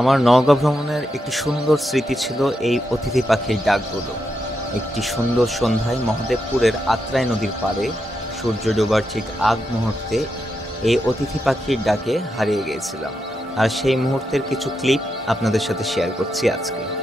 আমার নওগাঁ ভ্রমণের একটি সুন্দর স্মৃতি ছিল এই অতিথি পাখির ডাকগুলো। একটি সুন্দর সন্ধ্যায় মহাদেবপুরের আত্রাই নদীর পাড়ে সূর্য ডোবার ঠিক আগ মুহূর্তে এই অতিথি পাখির ডাকে হারিয়ে গিয়েছিলাম। আর সেই মুহূর্তের কিছু ক্লিপ আপনাদের সাথে শেয়ার করছি আজকে।